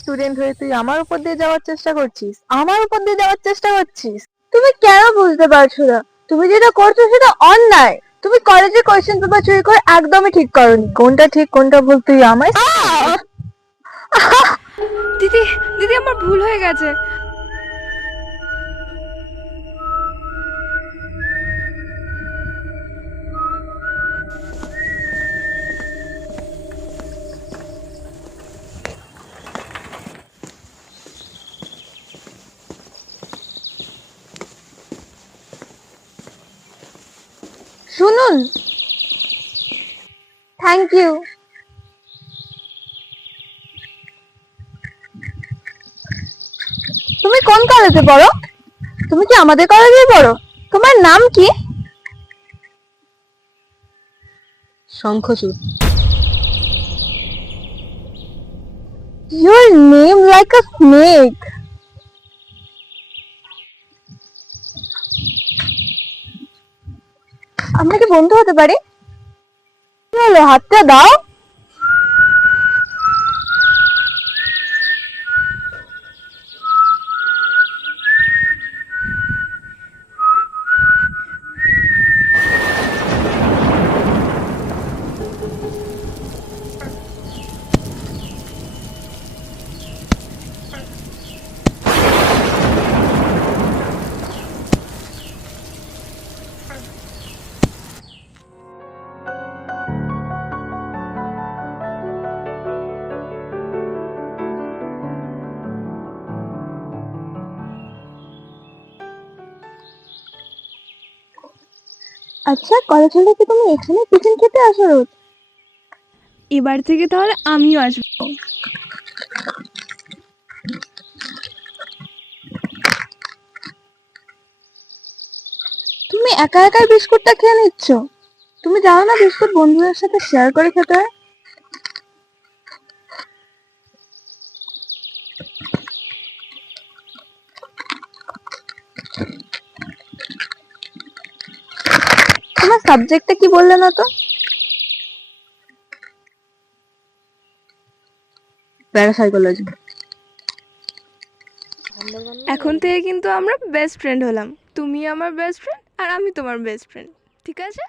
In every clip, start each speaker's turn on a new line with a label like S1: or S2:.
S1: Student হয়ে তুই আমার উপর দিয়ে যাওয়ার চেষ্টা করছিস? আমার উপর দিয়ে যাওয়ার চেষ্টা করছিস? তুমি কেন বুঝতে পারছ না? তুমি যেটা করছ সেটা অন্যায়। তুমি কলেজে কোয়েশ্চেন পেপার চুরি করে একদমই ঠিক করনি। কোনটা ঠিক কোনটা ভুল তুই আমায়
S2: দিদি দিদি আমার ভুল হয়ে গেছে।
S1: শুনুন। থ্যাংক ইউ তুমি কোন কলেজে পড়ো? তুমি কি আমাদের কলেজে পড়ো? তোমার নাম কি?
S3: শঙ্খচূড়।
S1: Your name like a snake. আমরা কি বন্ধু হতে পারি? হাতটা দাও। আচ্ছা কলেজ হলে কি তুমি এখানে টিফিন খেতে আসো রোজ?
S2: এবার থেকে তাহলে আমিও আসব।
S1: তুমি একা একা বিস্কুটটা খেয়ে নিচ্ছ? তুমি জানো না বিস্কুট বন্ধুদের সাথে শেয়ার করে খেতে হয়? সাবজেক্টটা কি বললে না তো?
S3: প্যারাসাইকোলজি
S2: এখন থেকে কিন্তু আমরা বেস্ট ফ্রেন্ড হলাম। তুমি আমার বেস্ট ফ্রেন্ড আর আমি তোমার বেস্ট ফ্রেন্ড ঠিক আছে?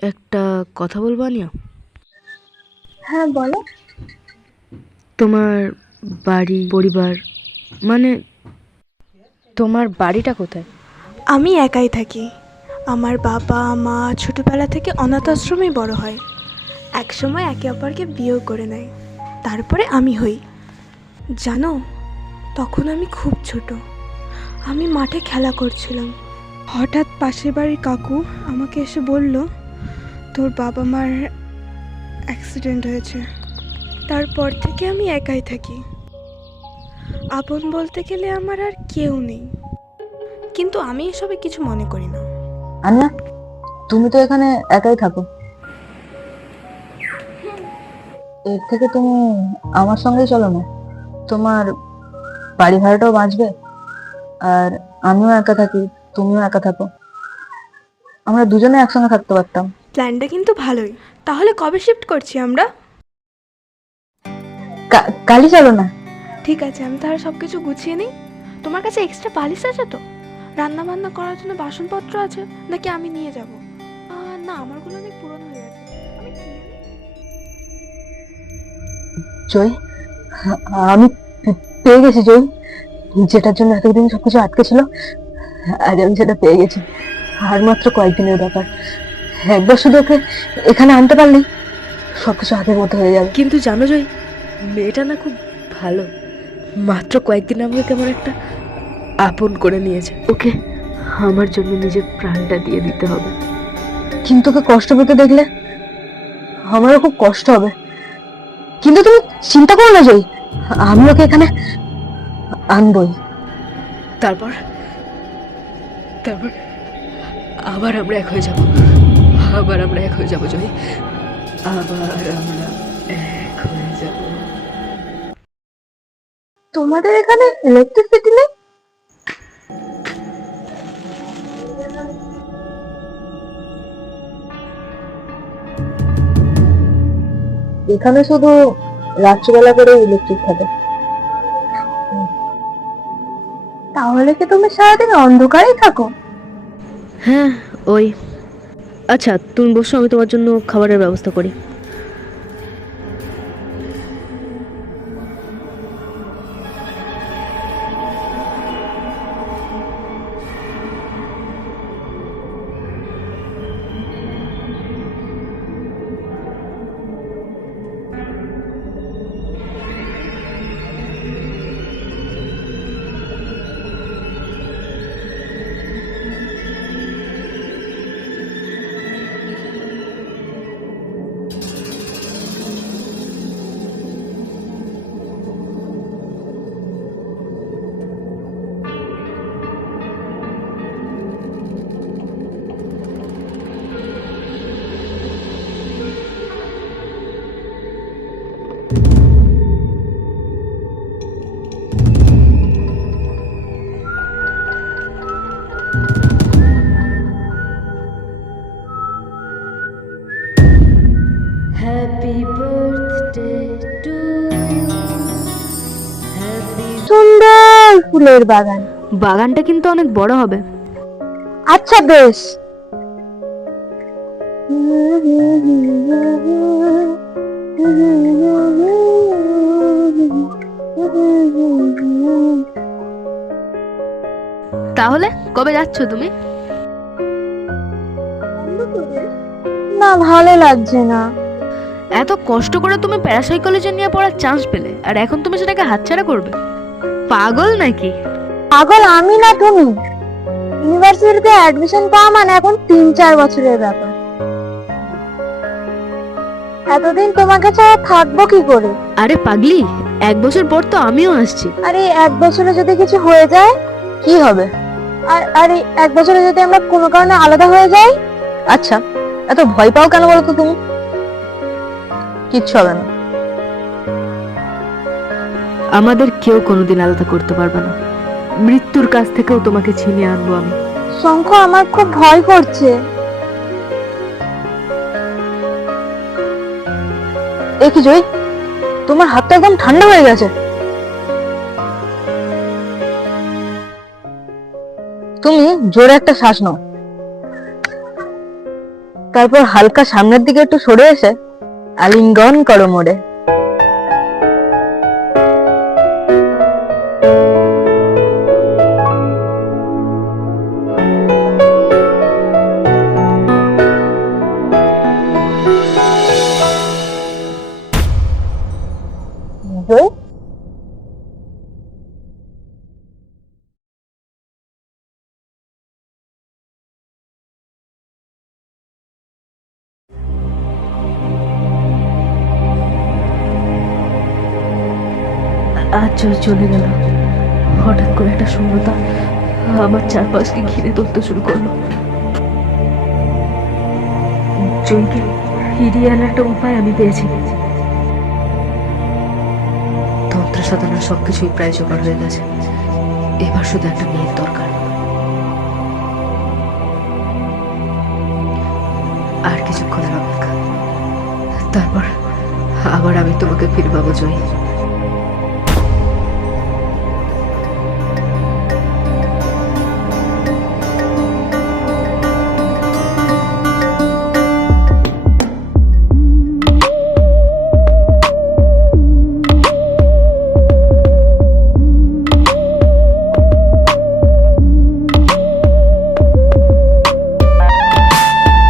S3: একটা কথা বলব আনিয়া?
S1: হ্যাঁ বলো।
S3: তোমার বাড়ি পরিবার মানে তোমার বাড়িটা কোথায়?
S2: আমি একাই থাকি। আমার বাবা মা ছোটবেলা থেকে অনাথ আশ্রমেই বড় হয়। একসময় একে অপরকে বিয়েও করে নেয়। তারপরে আমি হই। জানো তখন আমি খুব ছোট। আমি মাঠে খেলা করছিলাম। হঠাৎ পাশের বাড়ির কাকু আমাকে এসে বলল তোর বাবা মার অ্যাক্সিডেন্ট হয়েছে। তারপর থেকে আমি একাই থাকি। আপন বলতে গেলে আমার আর কেউ নেই। কিন্তু আমি এসবে কিছু মনে করি না।
S4: আন্না, তুমি তো এখানে একাই থাকো। এর থেকে তুমি আমার সঙ্গেই চলো না। তোমার বাড়ি ভাড়াটাও বাঁচবে। আর আমিও একা থাকি, তুমিও একা থাকো। আমরা দুজনে একসঙ্গে থাকতে পারতাম।
S2: প্ল্যানটা কিন্তু ভালোই। তাহলে কবে শিফট করছি আমরা?
S4: কা- কালই চলো না।
S2: ঠিক আছে আমি তাহলে সব কিছু গুছিয়ে নিই। তোমার কাছে এক্সট্রা পালিশ আছে তো? রান্না বান্না করার জন্য বাসনপত্র আছে নাকি আমি নিয়ে যাব? না আমারগুলো অনেক পুরনো হয়ে গেছে। আমি
S4: জয় আমি পেয়ে গেছি জয়। যেটার জন্য এতদিন সবকিছু আটকে ছিল আজ আমি সেটা পেয়ে গেছি। আর মাত্র কয়েকদিনের ব্যাপার। একবার শুধু ওকে এখানে আনতে পারলেই সবকিছু আগের মতো হয়ে যাবে।
S3: কিন্তু জানো জয় মেয়েটা না খুব ভালো। মাত্র কয়েকদিন আমাকে কেমন একটা আপন করে নিয়েছে। ওকে আমার জন্য নিজের প্রাণটা দিয়ে দিতে হবে।
S4: কিন্তু ওকে কষ্ট পেতে দেখলে আমারও খুব কষ্ট হবে। কিন্তু তুমি চিন্তা করো না জয় আমি ওকে এখানে আনবই।
S3: তারপর তারপর আবার আমরা এক হয়ে যাব। আবার আমরা এক হয়ে যাব জয় আবার আমরা এক হয়ে যাব।
S1: তোমাদের এখানে ইলেকট্রিসিটি নেই?
S4: এখানে শুধু রাত্রিবেলা করে ইলেকট্রিক থাকে।
S1: তাহলে কি তুমি সারাদিন অন্ধকারেই থাকো?
S3: হ্যাঁ ওই আচ্ছা তুমি বসো আমি তোমার জন্য খাবারের ব্যবস্থা করি।
S1: ফুলের বাগান।
S3: বাগানটা কিন্তু অনেক বড় হবে।
S1: আচ্ছা বেশ।
S3: তাহলে কবে যাচ্ছ তুমি?
S1: না ভালো লাগছে না।
S3: এত কষ্ট করে তুমি প্যারাসাইকোলজি নিয়ে পড়ার চান্স পেলে আর এখন তুমি সেটাকে হাতছাড়া করবে? পাগল নাকি?
S1: পাগল আমি না তুমি? ইউনিভার্সিটিতে অ্যাডমিশন পাওয়া মানে এখন তিন চার বছরের ব্যাপার। এতদিন তোমাকে ছাড়া থাকব কি করে?
S3: আরে পাগলি এক বছর পর তো আমিও আসছি।
S1: আরে এক বছরে যদি কিছু হয়ে যায়
S4: কি হবে?
S1: আর আরে এক বছরে যদি আমরা কোনো কারণে আলাদা হয়ে যাই?
S4: আচ্ছা এত ভয় পাও কেন বলো তো তুমি? কিচ্ছু হবে না।
S3: আমাদের কেউ কোনোদিন আলাদা করতে পারবে না। মৃত্যুর কাছ থেকেও তোমাকে ছিনিয়ে আনব আমি।
S1: শঙ্খ, আমার খুব ভয় করছে।
S4: কি জয়? তোমার হাতটা একদম ঠান্ডা হয়ে গেছে। তুমি জোরে একটা শ্বাস নাও। তারপর হালকা সামনের দিকে একটু সরে এসে আলিঙ্গন করো মোড়ে। জয়
S3: আজ চলে গেল। হঠাৎ করে একটা শূন্যতা আমার চারপাশকে ঘিরে ধরতে শুরু করল। জয়কে ফিরিয়ে আনার একটা উপায় আমি পেয়েছি। সাধনার সবকিছুই প্রায় জোগাড় হয়ে গেছে। এবার শুধু একটা মেয়ের দরকার। আর কিছুক্ষণের অপেক্ষা। তারপর আবার আমি তোমাকে ফিরবাবো জয়ী।